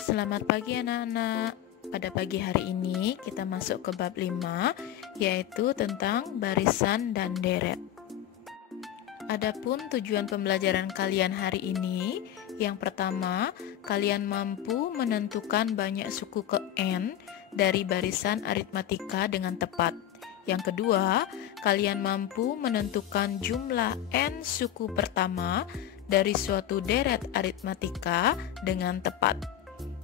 Selamat pagi anak-anak. Pada pagi hari ini kita masuk ke bab 5, yaitu tentang barisan dan deret. Adapun tujuan pembelajaran kalian hari ini, yang pertama, kalian mampu menentukan banyak suku ke N dari barisan aritmatika dengan tepat. Yang kedua, kalian mampu menentukan jumlah N suku pertama dari suatu deret aritmatika dengan tepat.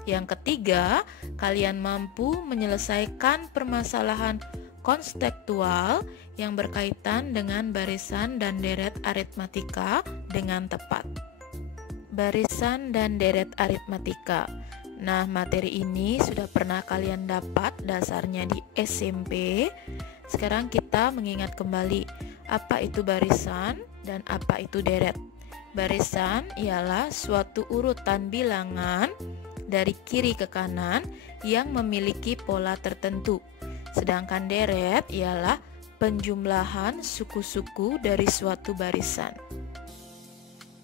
Yang ketiga, kalian mampu menyelesaikan permasalahan konstekstual yang berkaitan dengan barisan dan deret aritmatika dengan tepat. Barisan dan deret aritmatika. Nah, materi ini sudah pernah kalian dapat dasarnya di SMP. Sekarang kita mengingat kembali apa itu barisan dan apa itu deret. Barisan ialah suatu urutan bilangan dari kiri ke kanan yang memiliki pola tertentu. Sedangkan deret ialah penjumlahan suku-suku dari suatu barisan.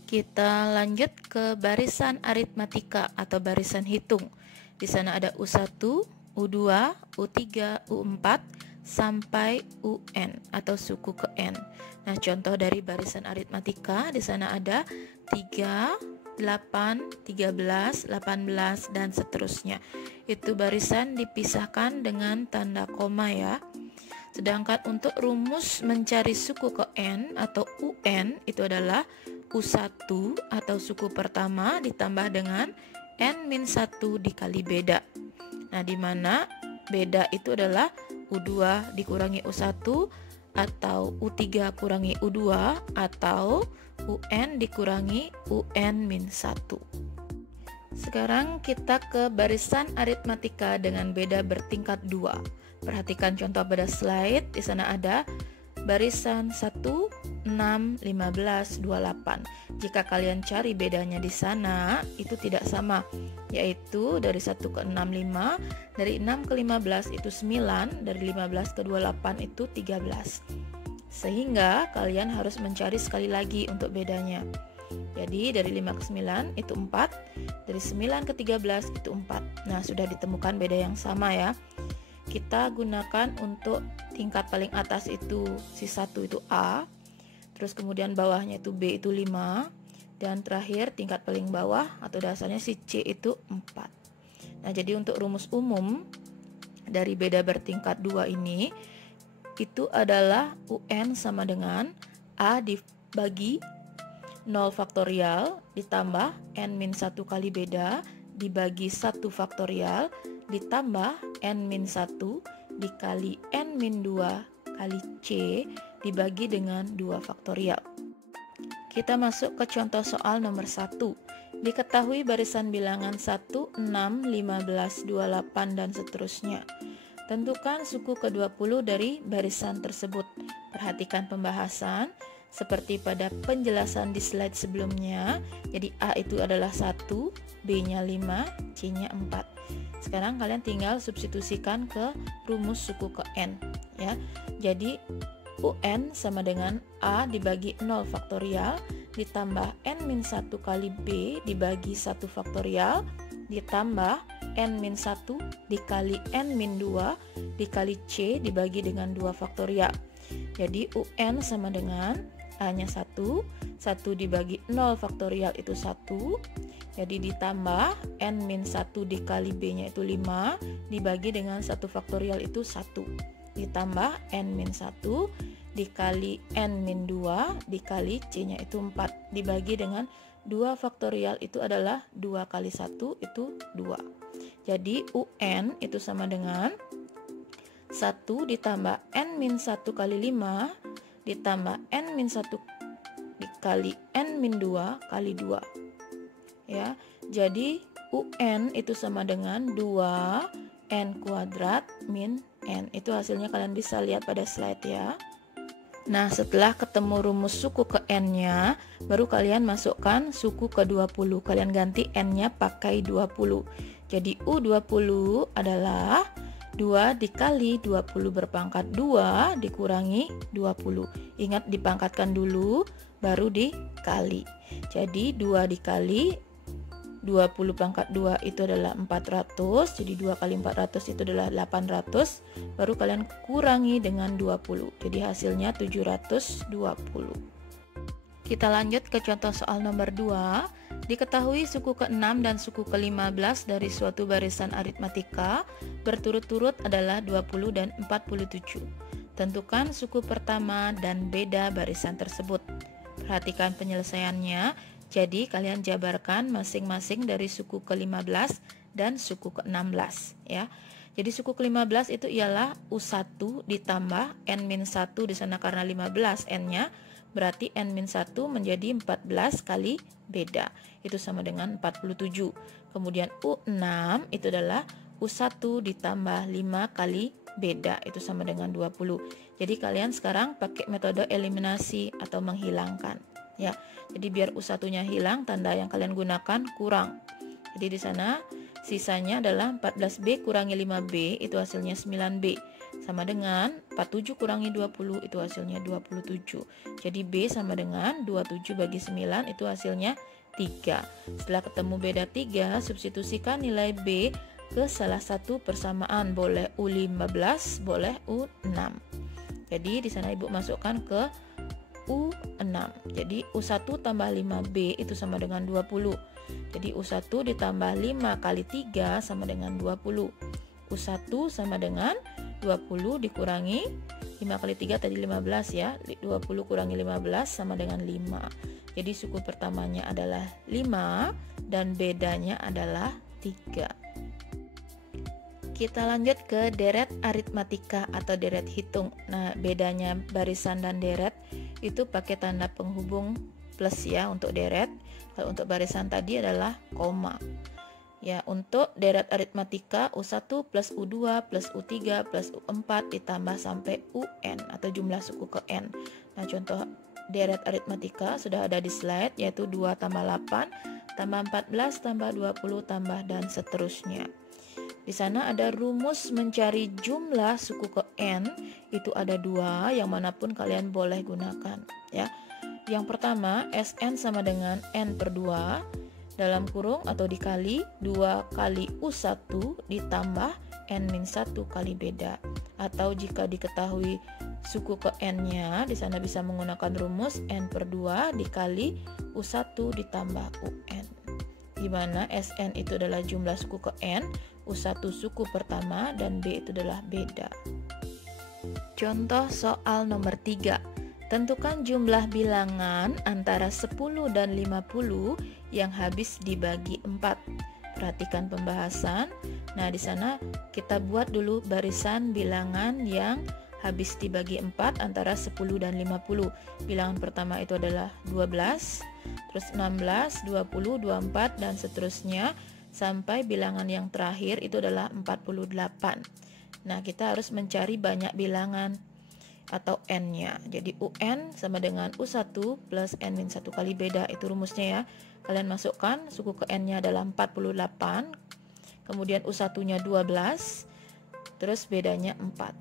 Kita lanjut ke barisan aritmatika atau barisan hitung. Di sana ada U1, U2, U3, U4 sampai UN atau suku ke N. Nah, contoh dari barisan aritmatika di sana ada 3, 8, 13, 18, dan seterusnya. Itu barisan dipisahkan dengan tanda koma ya. Sedangkan untuk rumus mencari suku ke N atau UN itu adalah U1 atau suku pertama ditambah dengan N-1 dikali beda. Nah, di mana beda itu adalah U2 dikurangi U1 atau U3 kurangi U2 atau UN dikurangi UN-1. Sekarang kita ke barisan aritmatika dengan beda bertingkat 2. Perhatikan contoh pada slide. Di sana ada barisan 1, 6, 15, 28. Jika kalian cari bedanya di sana, itu tidak sama, yaitu dari 1 ke 6, 5, dari 6 ke 15 itu 9, dari 15 ke 28 itu 13. Sehingga kalian harus mencari sekali lagi untuk bedanya. Jadi dari 5 ke 9 itu 4, dari 9 ke 13 itu 4. Nah, sudah ditemukan beda yang sama ya. Kita gunakan untuk tingkat paling atas itu si 1 itu A, terus kemudian bawahnya itu B itu 5, dan terakhir tingkat paling bawah atau dasarnya si C itu 4. Nah, jadi untuk rumus umum dari beda bertingkat 2 ini itu adalah UN sama dengan A dibagi 0 faktorial ditambah N-1 kali beda dibagi 1 faktorial ditambah N-1 dikali N-2 kali C dibagi dengan 2 faktorial. Kita masuk ke contoh soal nomor 1. Diketahui barisan bilangan 1, 6, 15, 28 dan seterusnya. Tentukan suku ke-20 dari barisan tersebut. Perhatikan pembahasan seperti pada penjelasan di slide sebelumnya. Jadi A itu adalah 1, B-nya 5, C-nya 4. Sekarang kalian tinggal substitusikan ke rumus suku ke N ya. Jadi UN sama dengan A dibagi 0 faktorial ditambah N-1 kali B dibagi 1 faktorial ditambah N-1 dikali N-2 dikali C dibagi dengan 2 faktorial. Jadi UN sama dengan A-nya 1 dibagi 0 faktorial itu 1, jadi ditambah N-1 dikali B-nya itu 5 dibagi dengan 1 faktorial itu 1, ditambah N-1 dikali N-2 dikali C-nya itu 4 dibagi dengan 2 faktorial itu adalah 2 kali 1 itu 2. Jadi UN itu sama dengan 1 ditambah N-1 kali 5 ditambah N-1 dikali N-2 kali 2 ya. Jadi UN itu sama dengan 2 N kuadrat min N. Itu hasilnya kalian bisa lihat pada slide ya. Nah, setelah ketemu rumus suku ke N-nya, baru kalian masukkan suku ke 20. Kalian ganti N-nya pakai 20. Jadi U20 adalah 2 dikali 20 berpangkat 2 dikurangi 20. Ingat dipangkatkan dulu baru dikali. Jadi 2 dikali 20 pangkat 2 itu adalah 400, jadi 2 kali 400 itu adalah 800, baru kalian kurangi dengan 20, jadi hasilnya 720. Kita lanjut ke contoh soal nomor 2. Diketahui suku ke-6 dan suku ke-15 dari suatu barisan aritmatika berturut-turut adalah 20 dan 47. Tentukan suku pertama dan beda barisan tersebut. Perhatikan penyelesaiannya. Jadi kalian jabarkan masing-masing dari suku ke-15 dan suku ke-16 ya. Jadi suku ke-15 itu ialah U1 ditambah N-1 di sana karena 15 N-nya, berarti N-1 menjadi 14 kali beda. Itu sama dengan 47. Kemudian U6 itu adalah U1 ditambah 5 kali beda, itu sama dengan 20. Jadi kalian sekarang pakai metode eliminasi atau menghilangkan ya. Jadi biar U1-nya hilang, tanda yang kalian gunakan kurang. Jadi di sana sisanya adalah 14B kurangi 5B, itu hasilnya 9B. Sama dengan 47 kurangi 20, itu hasilnya 27. Jadi B sama dengan 27 bagi 9, itu hasilnya 3. Setelah ketemu beda 3, substitusikan nilai B ke salah satu persamaan, boleh U15, boleh U6. Jadi di sana Ibu masukkan ke U6. Jadi U1 tambah 5B itu sama dengan 20. Jadi U1 ditambah 5 kali 3 sama dengan 20. U1 sama dengan 20 dikurangi 5 kali 3 tadi 15 ya. 20 kurangi 15 sama dengan 5. Jadi suku pertamanya adalah 5 dan bedanya adalah 3. Kita lanjut ke deret aritmatika atau deret hitung. Nah, bedanya barisan dan deret itu pakai tanda penghubung plus ya untuk deret. Kalau untuk barisan tadi adalah koma. Ya, untuk deret aritmatika U1 plus U2 plus U3 plus U4 ditambah sampai UN atau jumlah suku ke N. Nah, contoh deret aritmatika sudah ada di slide, yaitu 2 tambah 8 tambah 14 tambah 20 tambah dan seterusnya. Di sana ada rumus mencari jumlah suku ke N, itu ada 2, yang manapun kalian boleh gunakan ya. Yang pertama, Sn sama dengan N per 2 dalam kurung atau dikali 2 kali U1 ditambah N-1 kali beda. Atau jika diketahui suku ke N-nya, di sana bisa menggunakan rumus N per 2 dikali U1 ditambah UN. Di mana Sn itu adalah jumlah suku ke N, U1 suku pertama, dan B itu adalah beda. Contoh soal nomor 3. Tentukan jumlah bilangan antara 10 dan 50 yang habis dibagi 4. Perhatikan pembahasan. Nah, di sana kita buat dulu barisan bilangan yang habis dibagi 4 antara 10 dan 50. Bilangan pertama itu adalah 12, terus 16, 20, 24 dan seterusnya sampai bilangan yang terakhir itu adalah 48. Nah, kita harus mencari banyak bilangan atau N-nya. Jadi UN sama dengan U1 plus N-1 kali beda, itu rumusnya ya. Kalian masukkan suku ke N-nya adalah 48, kemudian U1-nya 12, terus bedanya 4.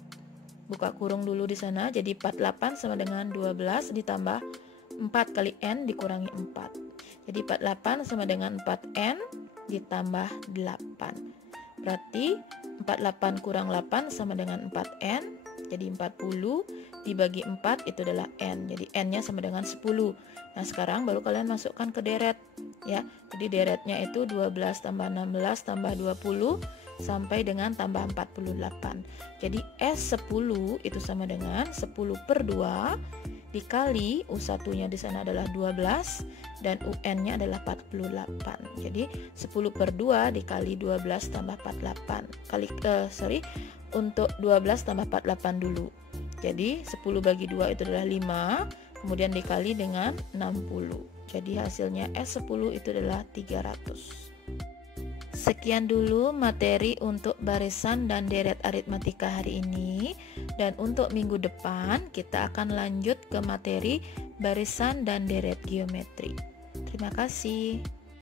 Buka kurung dulu di sana, jadi 48 sama dengan 12 ditambah 4 kali N dikurangi 4. Jadi 48 sama dengan 4N ditambah 8. Berarti 48 kurang 8 sama dengan 4N. Jadi 40 dibagi 4 itu adalah N. Jadi N-nya sama dengan 10. Nah, sekarang baru kalian masukkan ke deret ya. Jadi deretnya itu 12 tambah 16 tambah 20 sampai dengan tambah 48. Jadi S10 itu sama dengan 10 per 2 dikali U1-nya di sana adalah 12 dan UN-nya adalah 48. Jadi 10 per 2 dikali 12 tambah 48. Untuk 12 tambah 48 dulu. Jadi 10 bagi 2 itu adalah 5, kemudian dikali dengan 60. Jadi hasilnya S10 itu adalah 300. Sekian dulu materi untuk barisan dan deret aritmatika hari ini. Dan untuk minggu depan kita akan lanjut ke materi barisan dan deret geometri. Terima kasih.